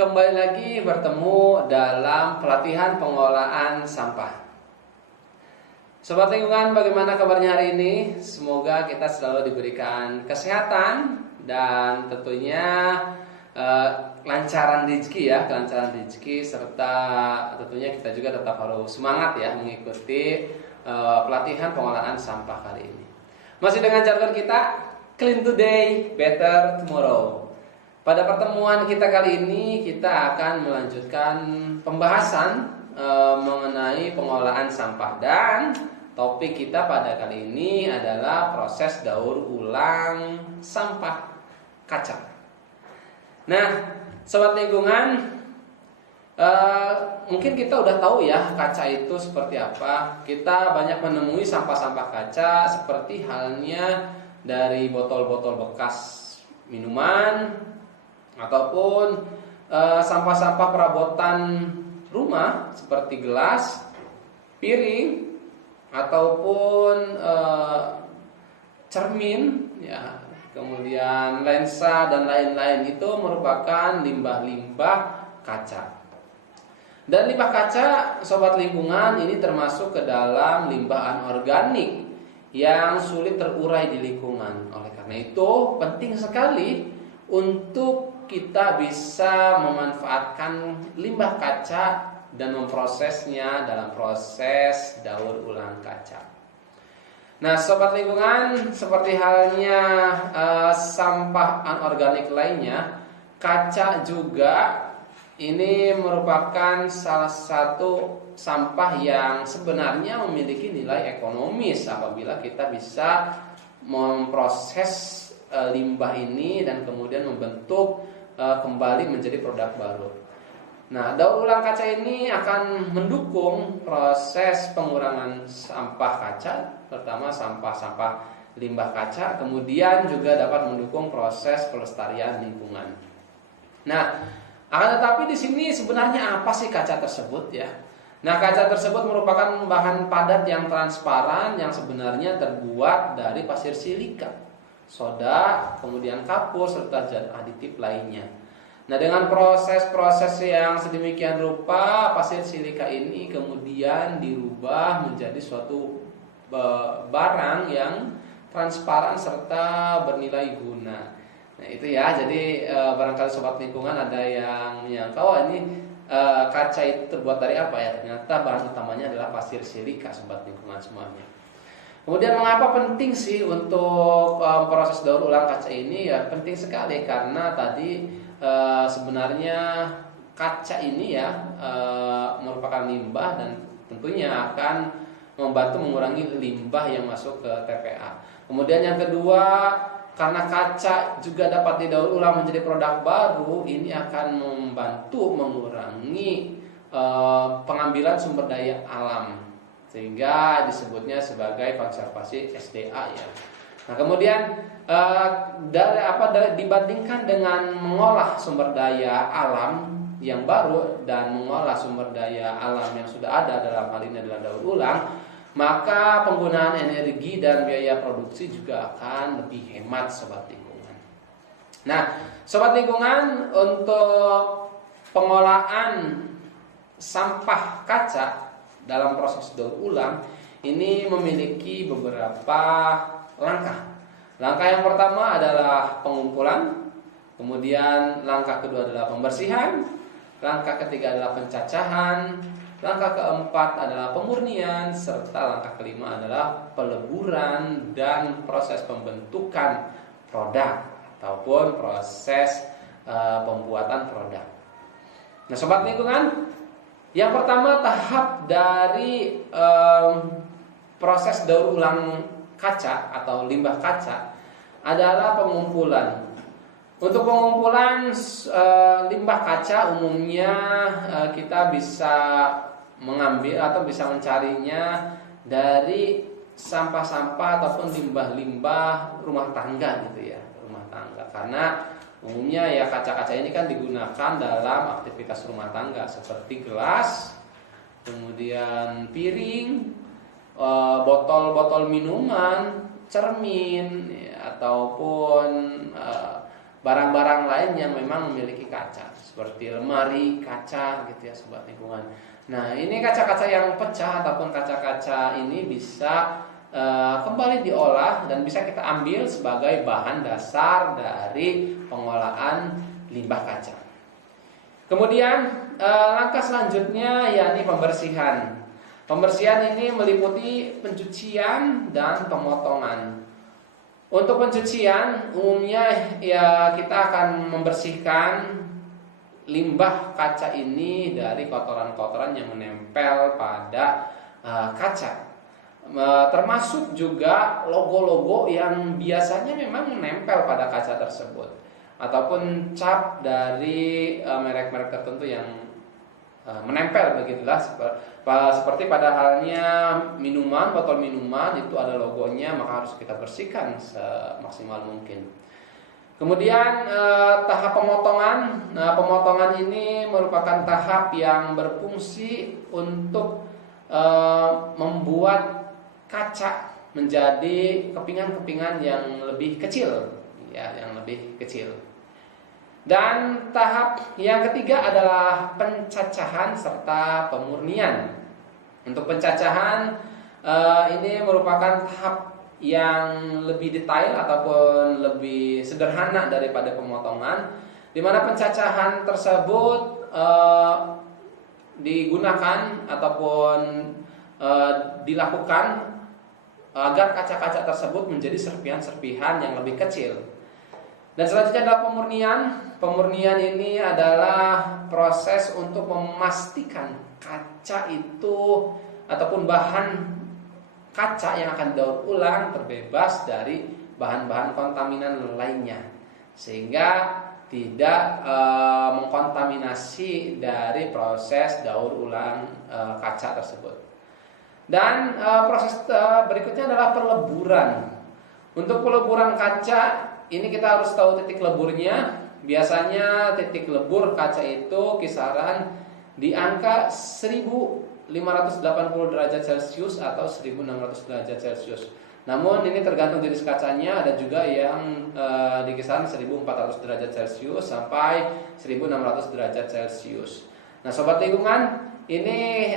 kembali lagi bertemu dalam pelatihan pengolahan sampah. Sobat lingkungan, bagaimana kabarnya hari ini? Semoga kita selalu diberikan kesehatan dan tentunya kelancaran rezeki serta tentunya kita juga tetap harus semangat ya mengikuti pelatihan pengolahan sampah kali ini. Masih dengan jargon kita Clean Today, Better Tomorrow. Pada pertemuan kita kali ini kita akan melanjutkan pembahasan mengenai pengolahan sampah, dan topik kita pada kali ini adalah proses daur ulang sampah kaca. Nah, sobat lingkungan, mungkin kita udah tahu ya kaca itu seperti apa. Kita banyak menemui sampah-sampah kaca seperti halnya dari botol-botol bekas minuman ataupun sampah-sampah perabotan rumah seperti gelas, piring, ataupun cermin, ya, kemudian lensa dan lain-lain. Itu merupakan limbah-limbah kaca. Dan limbah kaca, sobat lingkungan, ini termasuk ke dalam limbah anorganik yang sulit terurai di lingkungan. Oleh karena itu, penting sekali untuk kita bisa memanfaatkan limbah kaca dan memprosesnya dalam proses daur ulang kaca. Nah, sobat lingkungan, seperti halnya sampah anorganik lainnya, kaca juga ini merupakan salah satu sampah yang sebenarnya memiliki nilai ekonomis apabila kita bisa memproses limbah ini dan kemudian membentuk kembali menjadi produk baru. Nah, daur ulang kaca ini akan mendukung proses pengurangan sampah kaca, terutama sampah-sampah limbah kaca, kemudian juga dapat mendukung proses pelestarian lingkungan. Nah, akan tetapi di sini sebenarnya apa sih kaca tersebut ya? Nah, kaca tersebut merupakan bahan padat yang transparan yang sebenarnya terbuat dari pasir silika, soda, kemudian kapur serta zat aditif lainnya. Nah, dengan proses-proses yang sedemikian rupa, pasir silika ini kemudian dirubah menjadi suatu barang yang transparan serta bernilai guna. Nah, itu ya. Jadi barangkali sobat lingkungan ada yang menyangka, oh ini kaca itu terbuat dari apa ya? Ternyata bahan utamanya adalah pasir silika, sobat lingkungan semuanya. Kemudian mengapa penting sih untuk proses daur ulang kaca ini? Ya penting sekali karena tadi sebenarnya kaca ini ya merupakan limbah dan tentunya akan membantu mengurangi limbah yang masuk ke TPA. Kemudian yang kedua, karena kaca juga dapat didaur ulang menjadi produk baru, ini akan membantu mengurangi pengambilan sumber daya alam, sehingga disebutnya sebagai konservasi SDA ya. Nah, kemudian dibandingkan dengan mengolah sumber daya alam yang baru dan mengolah sumber daya alam yang sudah ada, dalam hal ini adalah daur ulang, maka penggunaan energi dan biaya produksi juga akan lebih hemat, sobat lingkungan. Nah, sobat lingkungan, untuk pengolahan sampah kaca dalam proses daur ulang ini memiliki beberapa langkah. Langkah yang pertama adalah pengumpulan, kemudian langkah kedua adalah pembersihan, langkah ketiga adalah pencacahan, langkah keempat adalah pemurnian, serta langkah kelima adalah peleburan dan proses pembentukan produk ataupun proses pembuatan produk. Nah, sobat lingkungan, yang pertama tahap dari proses daur ulang kaca atau limbah kaca adalah pengumpulan. Untuk pengumpulan limbah kaca umumnya kita bisa mengambil atau bisa mencarinya dari sampah-sampah ataupun limbah-limbah rumah tangga gitu ya, rumah tangga. Karena umumnya ya kaca-kaca ini kan digunakan dalam aktivitas rumah tangga seperti gelas, kemudian piring, botol-botol minuman, cermin, ya, ataupun barang-barang lain yang memang memiliki kaca, seperti lemari kaca gitu ya sobat lingkungan. Nah, ini kaca-kaca yang pecah ataupun kaca-kaca ini bisa kembali diolah dan bisa kita ambil sebagai bahan dasar dari pengolahan limbah kaca. Kemudian langkah selanjutnya yakni pembersihan. Pembersihan ini meliputi pencucian dan pemotongan. Untuk pencucian umumnya ya kita akan membersihkan limbah kaca ini dari kotoran-kotoran yang menempel pada kaca. Termasuk juga logo-logo yang biasanya memang menempel pada kaca tersebut, ataupun cap dari merek-merek tertentu yang menempel begitulah, seperti pada halnya minuman, botol minuman itu ada logonya, maka harus kita bersihkan semaksimal mungkin. Kemudian tahap pemotongan. Nah, pemotongan ini merupakan tahap yang berfungsi untuk membuat kaca menjadi kepingan-kepingan yang lebih kecil, ya, yang lebih kecil. Dan tahap yang ketiga adalah pencacahan serta pemurnian. Untuk pencacahan ini merupakan tahap yang lebih detail ataupun lebih sederhana daripada pemotongan, di mana pencacahan tersebut digunakan ataupun dilakukan agar kaca-kaca tersebut menjadi serpihan-serpihan yang lebih kecil. Dan selanjutnya adalah pemurnian. Pemurnian ini adalah proses untuk memastikan kaca itu ataupun bahan kaca yang akan daur ulang terbebas dari bahan-bahan kontaminan lainnya, sehingga tidak mengkontaminasi dari proses daur ulang kaca tersebut. Dan proses berikutnya adalah peleburan. Untuk peleburan kaca ini kita harus tahu titik leburnya. Biasanya titik lebur kaca itu kisaran di angka 1580 derajat Celcius atau 1600 derajat Celcius. Namun ini tergantung jenis kacanya, ada juga yang di kisaran 1400 derajat Celcius sampai 1600 derajat Celcius. Nah, sobat lingkungan, ini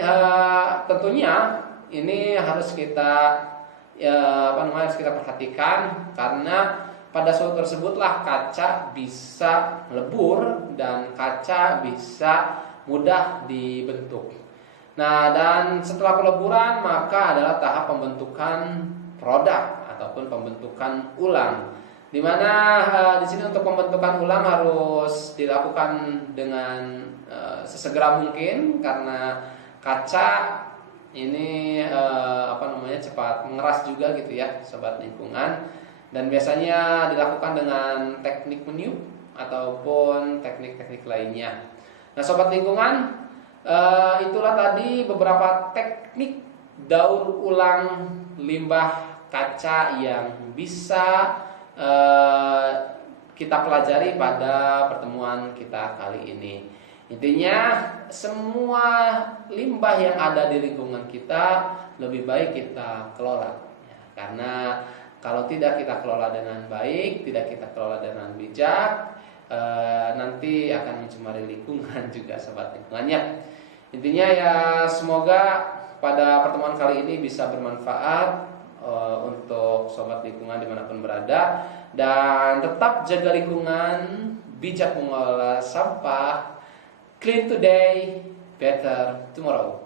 tentunya ini harus kita harus kita perhatikan, karena pada suhu tersebutlah kaca bisa lebur dan kaca bisa mudah dibentuk. Nah, dan setelah peleburan maka adalah tahap pembentukan produk ataupun pembentukan ulang. Di mana di sini untuk pembentukan ulang harus dilakukan dengan sesegera mungkin, karena kaca ini cepat mengeras juga gitu ya sobat lingkungan. Dan biasanya dilakukan dengan teknik meniup ataupun teknik-teknik lainnya. Nah, sobat lingkungan, itulah tadi beberapa teknik daur ulang limbah kaca yang bisa kita pelajari pada pertemuan kita kali ini. Intinya, semua limbah yang ada di lingkungan kita lebih baik kita kelola, ya, karena kalau tidak kita kelola dengan baik, tidak kita kelola dengan bijak, nanti akan mencemari lingkungan juga sobat lingkungannya. Intinya ya, semoga pada pertemuan kali ini bisa bermanfaat untuk sobat lingkungan dimanapun berada, dan tetap jaga lingkungan, bijak mengelola sampah. Clean today, better tomorrow.